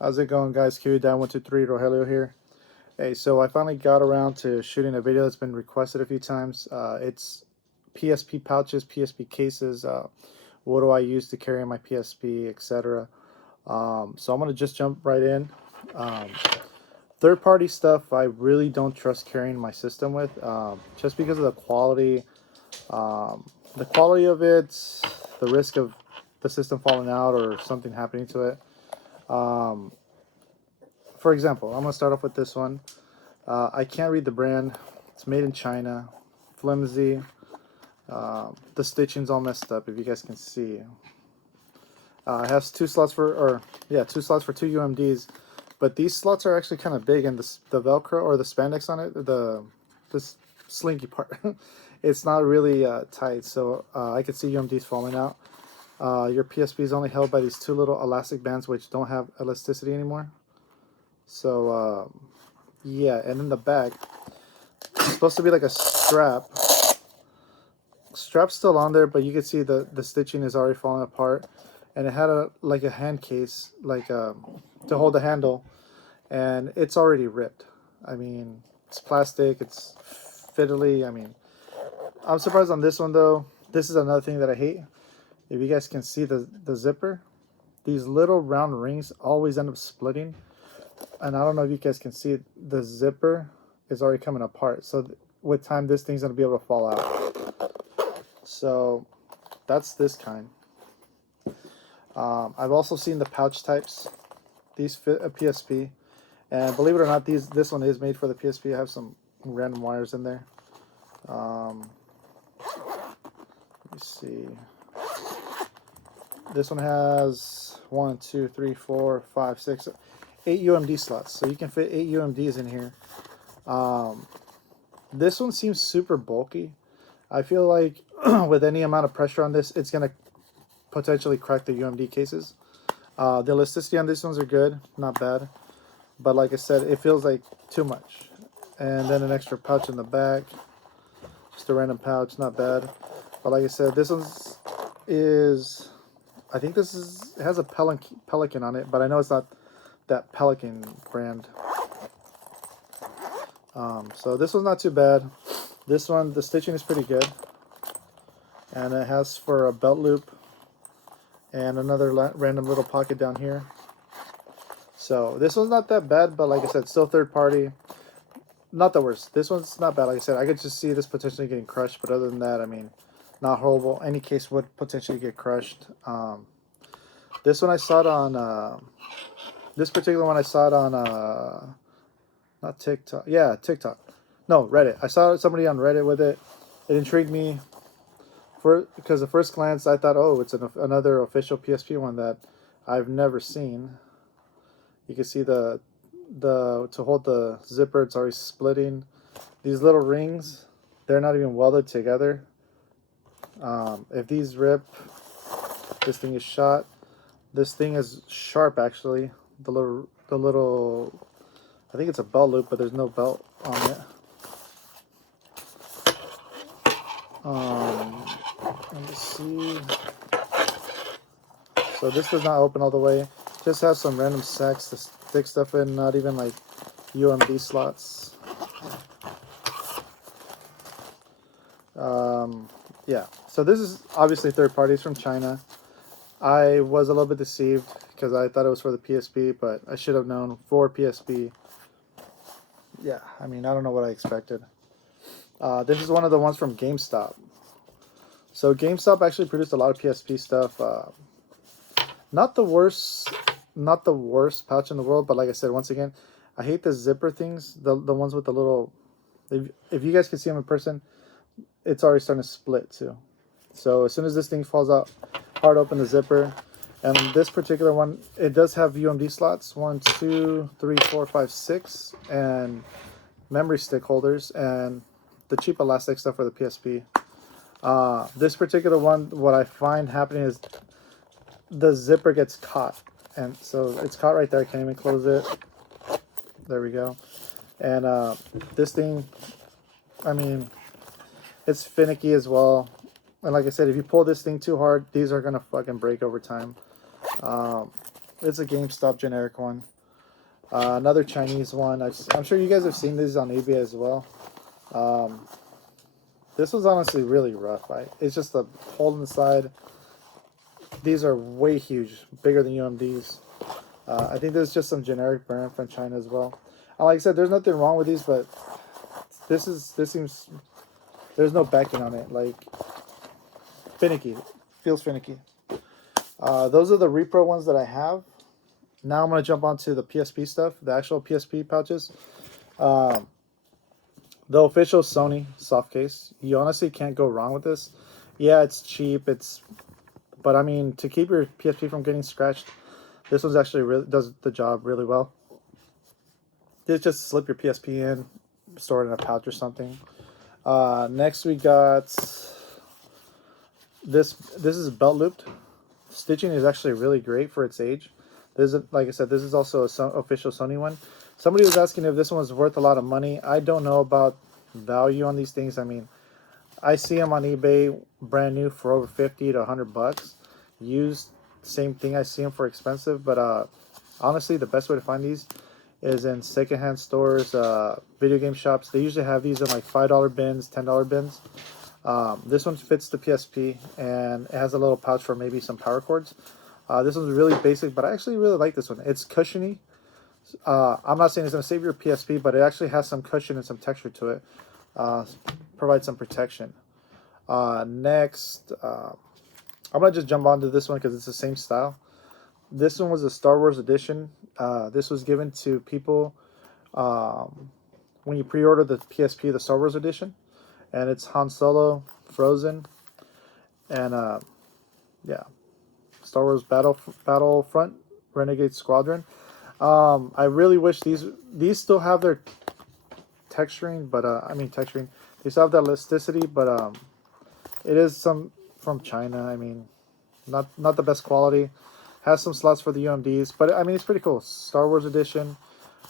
How's it going, guys? QDad123 Rogelio here. Hey, so I finally got around to shooting a video that's been requested a few times. It's PSP pouches, PSP cases. What do I use to carry my PSP, etc. So I'm gonna just jump right in. Um, Third-party stuff, I really don't trust carrying my system with, just because of um, the quality of it, the risk of the system falling out or something happening to it. Um, for example, I'm gonna start off with this one. I can't read the brand. It's made in China, flimsy. The stitching's all messed up. If you guys can see, it has two slots for, or yeah, two slots for two UMDs, but these slots are actually kind of big, and the Velcro or the spandex on it, this slinky part, it's not really tight, so I could see UMDs falling out. Your PSP is only held by these two little elastic bands, which don't have elasticity anymore. So yeah, and in the back, it's supposed to be like a strap. Strap's still on there, but you can see the stitching is already falling apart, and it had a hand case to hold the handle, and it's already ripped. I mean, it's plastic, it's fiddly. I mean, I'm surprised on this one though. This is another thing that I hate. If you guys can see the zipper, these little round rings always end up splitting, and I don't know if you guys can see it, the zipper is already coming apart. So with time, this thing's gonna be able to fall out. So that's this kind. I've also seen the pouch types. These fit a PSP, and believe it or not, this one is made for the PSP. I have some random wires in there. Let me see. This one has 1, 2, 3, 4, 5, 6, 8 UMD slots, so you can fit 8 UMDs in here. This one seems super bulky. I feel like with any amount of pressure on this, it's gonna potentially crack the UMD cases. The elasticity on these ones are good, not bad, but like I said, it feels like too much. And then an extra pouch in the back, just a random pouch, not bad. But like I said, this one's is, I think this is, it has a Pelican on it, but I know it's not that Pelican brand. So this one's not too bad. This one, the stitching is pretty good, and it has for a belt loop and another random little pocket down here. So this one's not that bad, but like I said, still third party. Not the worst. This one's not bad. Like I said, I could just see this potentially getting crushed, but other than that, I mean, not horrible. Any case would potentially get crushed. This one I saw it on, this particular one I saw it on, not TikTok. Yeah, TikTok. No, Reddit. I saw somebody on Reddit with it. It intrigued me because at first glance I thought, oh, it's another official PSP one that I've never seen. You can see to hold the zipper, it's already splitting. These little rings, they're not even welded together. If these rip, this thing is shot. This thing is sharp actually. The little, I think it's a belt loop, but there's no belt on it. Let me see. So this does not open all the way. Just has some random sacks to stick stuff in, not even like UMD slots. Yeah, so this is obviously third parties from China. I was a little bit deceived because I thought it was for the PSP, but I should have known for PSP. Yeah, I mean, I don't know what I expected. This is one of the ones from GameStop. So GameStop actually produced a lot of PSP stuff. Not the worst pouch in the world, but like I said, once again, I hate the zipper things. The ones with the little. If you guys can see them in person, it's already starting to split too. So as soon as this thing falls out, hard open the zipper. And this particular one, it does have UMD slots, 1, 2, 3, 4, 5, 6, and memory stick holders, and the cheap elastic stuff for the PSP. This particular one, what I find happening is the zipper gets caught, and so it's caught right there. I can't even close it. There we go. And this thing, I mean, it's finicky as well. And like I said, if you pull this thing too hard, these are gonna fucking break over time. It's a GameStop generic one. Another Chinese one. I'm sure you guys have seen these on eBay as well. Um, this was honestly really rough. It's just a hole in the side. These are way huge, bigger than UMDs. I think there's just some generic brand from China as well. Like I said, there's nothing wrong with these, but this seems, there's no backing on it. Like, finicky. Feels finicky. Those are the repro ones that I have. Now I'm going to jump onto the PSP stuff, the actual PSP pouches. The official Sony soft case. You honestly can't go wrong with this. Yeah, it's cheap. But I mean, to keep your PSP from getting scratched, this one's actually really does the job really well. Just slip your PSP in, store it in a pouch or something. Next we got this. This is belt looped. Stitching is actually really great for its age. This is, like I said, this is also a official Sony one. Somebody was asking if this one was worth a lot of money. I don't know about value on these things. I mean, I see them on eBay brand new for over 50 to 100 bucks. Used, same thing. I see them for expensive, but honestly, the best way to find these is in secondhand stores, video game shops. They usually have these in like $5 bins, $10 bins. This one fits the PSP, and it has a little pouch for maybe some power cords. This one's really basic, but I actually really like this one. It's cushiony. I'm not saying it's going to save your PSP, but it actually has some cushion and some texture to it. Provide some protection. Next, I'm going to just jump onto this one because it's the same style. This one was a Star Wars edition. This was given to people when you pre-order the PSP, the Star Wars edition. And it's Han Solo, Frozen, and yeah, Star Wars Battlefront, Renegade Squadron. I really wish these still have their texturing, but texturing. They still have that elasticity, but it is some from China. I mean, not the best quality. Has some slots for the UMDs, but I mean it's pretty cool. Star Wars edition.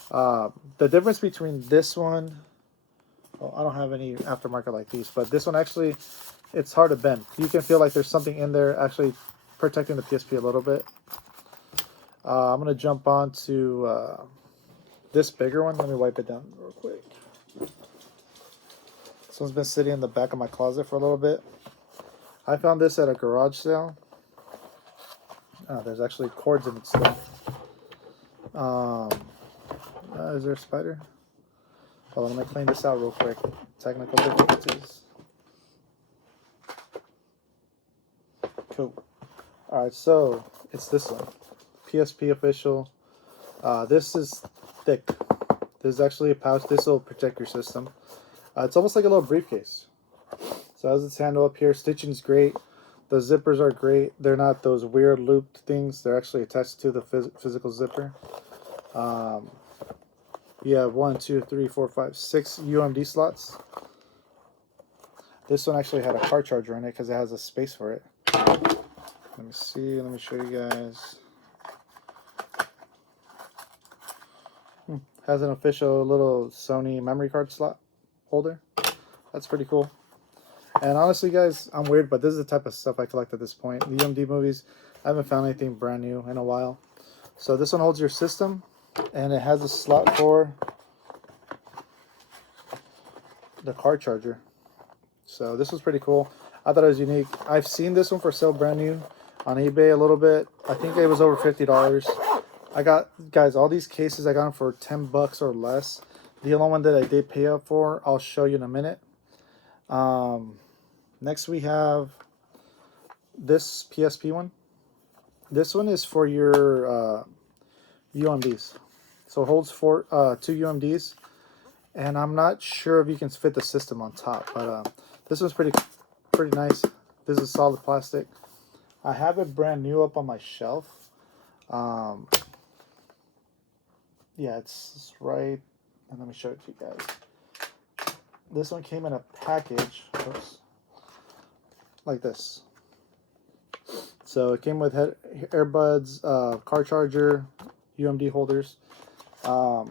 The difference between this one, well, I don't have any aftermarket like these, but this one actually, it's hard to bend. You can feel like there's something in there actually protecting the PSP a little bit. I'm going to jump on to this bigger one. Let me wipe it down real quick. This one's been sitting in the back of my closet for a little bit. I found this at a garage sale. There's actually cords in it still. Is there a spider? Hold on, let me clean this out real quick. Technical difficulties. Cool. Alright, so it's this one. PSP official. This is thick. This is actually a pouch. This will protect your system. It's almost like a little briefcase. So as its handle up here, stitching is great. The zippers are great. They're not those weird looped things. They're actually attached to the physical zipper. You have 1, 2, 3, 4, 5, 6 UMD slots. This one actually had a car charger in it because it has a space for it. Let me see. Let me show you guys. Has an official little Sony memory card slot holder. That's pretty cool. And honestly, guys, I'm weird, but this is the type of stuff I collect at this point. The UMD movies, I haven't found anything brand new in a while. So this one holds your system, and it has a slot for the car charger. So this was pretty cool. I thought it was unique. I've seen this one for sale brand new on eBay a little bit. I think it was over $50. I got, guys, all these cases I got them for 10 bucks or less. The only one that I did pay up for, I'll show you in a minute. Next we have this PSP one. This one is for your UMDs. So it holds 2 UMDs, and I'm not sure if you can fit the system on top, but this one's pretty nice. This is solid plastic. I have it brand new up on my shelf. Yeah, it's right, and let me show it to you guys. This one came in a package, oops, like this. So it came with earbuds, car charger, UMD holders.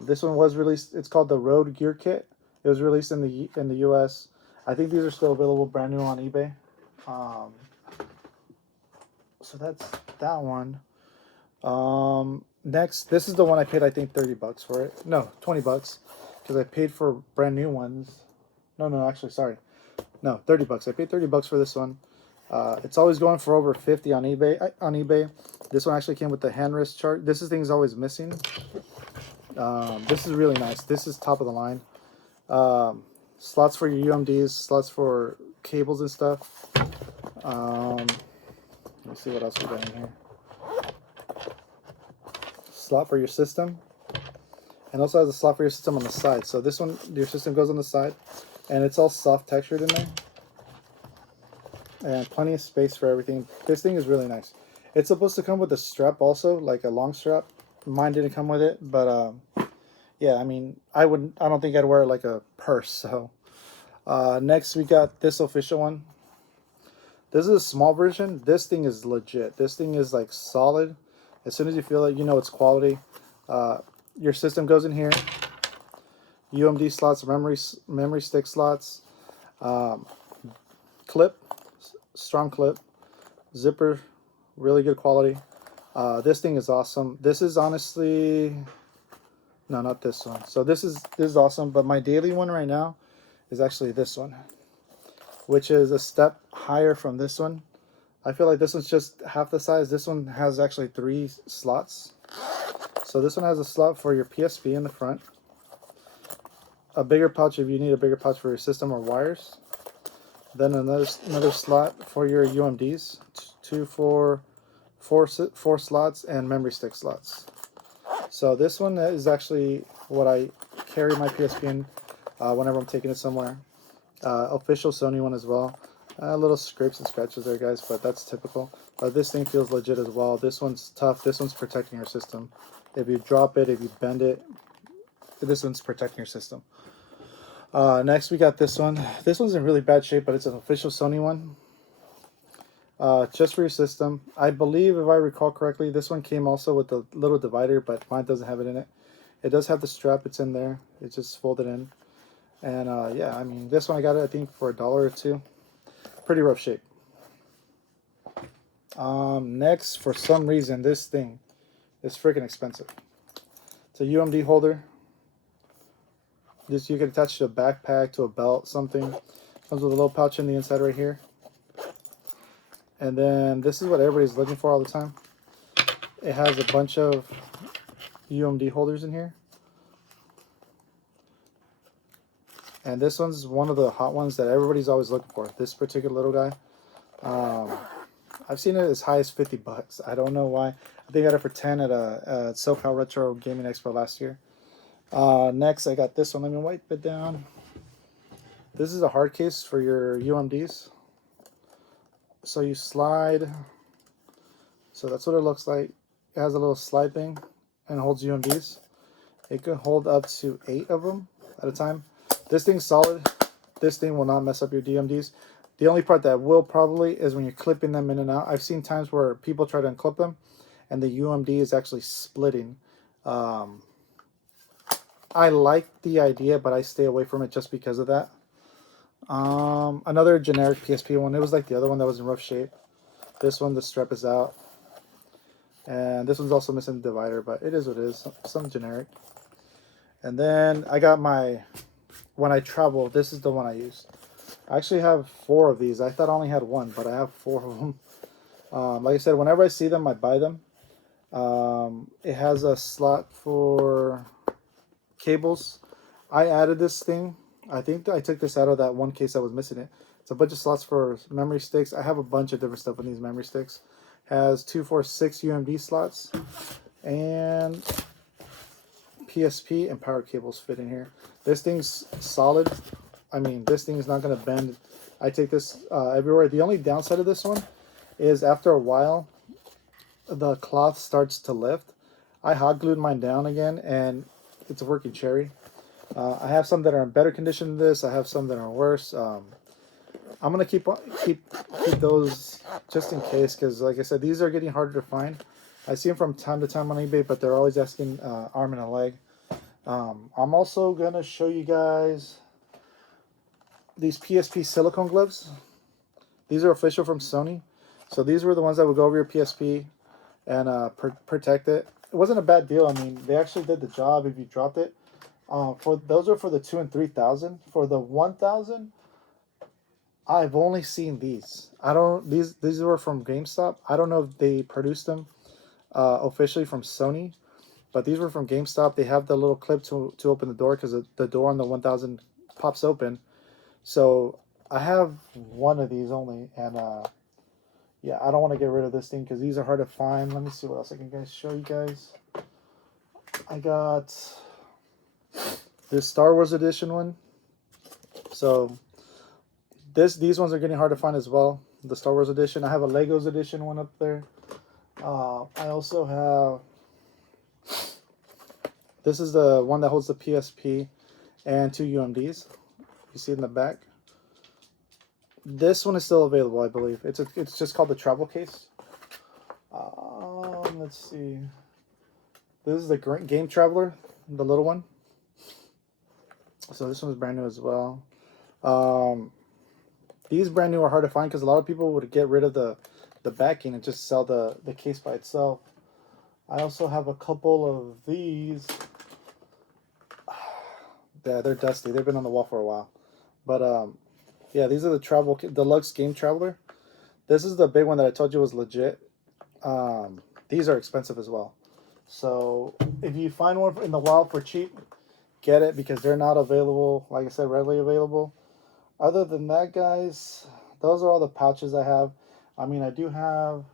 This one was released. It's called the Road Gear Kit. It was released in the U.S. I think these are still available brand new on eBay. So that's that one. Next, this is the one I paid, I think, 30 bucks for it. No, 20 bucks, because I paid for brand new ones. No, actually, sorry. No, 30 bucks. I paid 30 bucks for this one. It's always going for over 50 on eBay. This one actually came with the hand wrist chart. This thing's always missing. This is really nice. This is top of the line. Slots for your UMDs, slots for cables and stuff. Let me see what else we got in here. Slot for your system, and also has a slot for your system on the side. So this one, your system goes on the side, and it's all soft textured in there, and plenty of space for everything. This thing is really nice. It's supposed to come with a strap also, like a long strap. Mine didn't come with it, but yeah, I mean, I don't think I'd wear it like a purse. So next we got this official one. This is a small version. This thing is legit. This thing is like solid. As soon as you feel it, you know it's quality. Your system goes in here. UMD slots, memory stick slots, clip, strong clip, zipper, really good quality. This thing is awesome. This is honestly, no, not this one. So this is awesome. But my daily one right now is actually this one, which is a step higher from this one. I feel like this one's just half the size. This one has actually 3 slots. So this one has a slot for your PSP in the front. A bigger pouch if you need a bigger pouch for your system or wires. Then another slot for your UMDs. 4 slots and memory stick slots. So this one is actually what I carry my PSP in whenever I'm taking it somewhere. Official Sony one as well. Little scrapes and scratches there, guys, but that's typical. But this thing feels legit as well. This one's tough. This one's protecting your system. If you drop it, if you bend it, this one's protecting your system. Next, we got this one. This one's in really bad shape, but it's an official Sony one. Just for your system. I believe, if I recall correctly, this one came also with a little divider, but mine doesn't have it in it. It does have the strap. It's in there. It's just folded in. And yeah, I mean, this one I got it, I think, for $1 or $2. Pretty rough shape. Next, for some reason, this thing is freaking expensive. It's a UMD holder. This you can attach to a backpack, to a belt, something. Comes with a little pouch in the inside right here. And then this is what everybody's looking for all the time. It has a bunch of UMD holders in here. And this one's one of the hot ones that everybody's always looking for. This particular little guy. I've seen it as high as 50 bucks. I don't know why. I think I got it for 10 at a SoCal Retro Gaming Expo last year. Next, I got this one. Let me wipe it down. This is a hard case for your UMDs. So you slide. So that's what it looks like. It has a little slide thing and holds UMDs. It can hold up to 8 of them at a time. This thing's solid. This thing will not mess up your DMDs. The only part that will probably is when you're clipping them in and out. I've seen times where people try to unclip them and the UMD is actually splitting. I like the idea, but I stay away from it just because of that. Another generic PSP one. It was like the other one that was in rough shape. This one, the strap is out. And this one's also missing the divider, but it is what it is. Some generic. And then I got my, when I travel, this is the one I use. I actually have 4 of these. I thought I only had 1, but I have 4 of them. Like I said, whenever I see them, I buy them. It has a slot for cables. I added this thing. I think I took this out of that one case that was missing it. It's a bunch of slots for memory sticks. I have a bunch of different stuff in these memory sticks. Has 2, 4, 6 UMD slots. And PSP and power cables fit in here. This thing's solid. I mean, this thing is not going to bend. I take this everywhere. The only downside of this one is after a while, the cloth starts to lift. I hot glued mine down again, and it's a working cherry. I have some that are in better condition than this. I have some that are worse. I'm gonna keep those just in case, because like I said, these are getting harder to find. I see them from time to time on eBay, but they're always asking arm and a leg. I'm also gonna show you guys these PSP silicone gloves. These are official from Sony. So these were the ones that would go over your PSP. and protect it. It wasn't a bad deal. I mean, they actually did the job if you dropped it. For those are for the 2 and 3,000. For the 1,000, I've only seen these. I don't these were from GameStop. I don't know if they produced them officially from Sony, but these were from GameStop. They have the little clip to open the door because the door on the 1,000 pops open. So I have one of these only, and yeah, I don't want to get rid of this thing because these are hard to find. Let me see what else I can show you guys. I got this Star Wars edition one. So these ones are getting hard to find as well. The Star Wars edition. I have a Legos edition one up there. I also have, this is the one that holds the PSP and 2 UMDs. You see it in the back. This one is still available, I believe. It's just called the travel case. Let's see. This is the Game Traveler, the little one. So this one's brand new as well. These brand new are hard to find because a lot of people would get rid of the backing and just sell the case by itself. I also have a couple of these. Yeah, they're dusty. They've been on the wall for a while. But yeah, these are the Deluxe Game Traveler. This is the big one that I told you was legit. These are expensive as well. So if you find one in the wild for cheap, get it because they're not available, like I said, readily available. Other than that, guys, those are all the pouches I have. I mean, I do have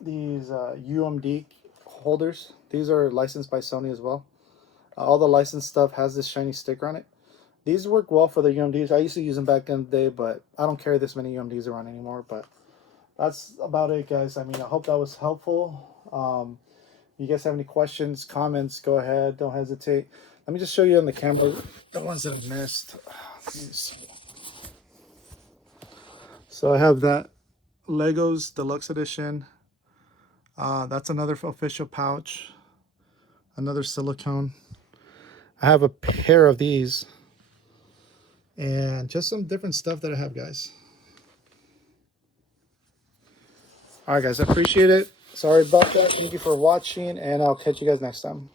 these UMD holders. These are licensed by Sony as well. All the licensed stuff has this shiny sticker on it. These work well for the UMDs. I used to use them back in the day, but I don't carry this many UMDs around anymore. But that's about it, guys. I mean, I hope that was helpful. If you guys have any questions, comments, go ahead. Don't hesitate. Let me just show you on the camera the ones that I've missed. Let me see. So I have that Legos Deluxe Edition. That's another official pouch. Another silicone. I have a pair of these. And just some different stuff that I have, guys. All right, guys. I appreciate it. Sorry about that. Thank you for watching. And I'll catch you guys next time.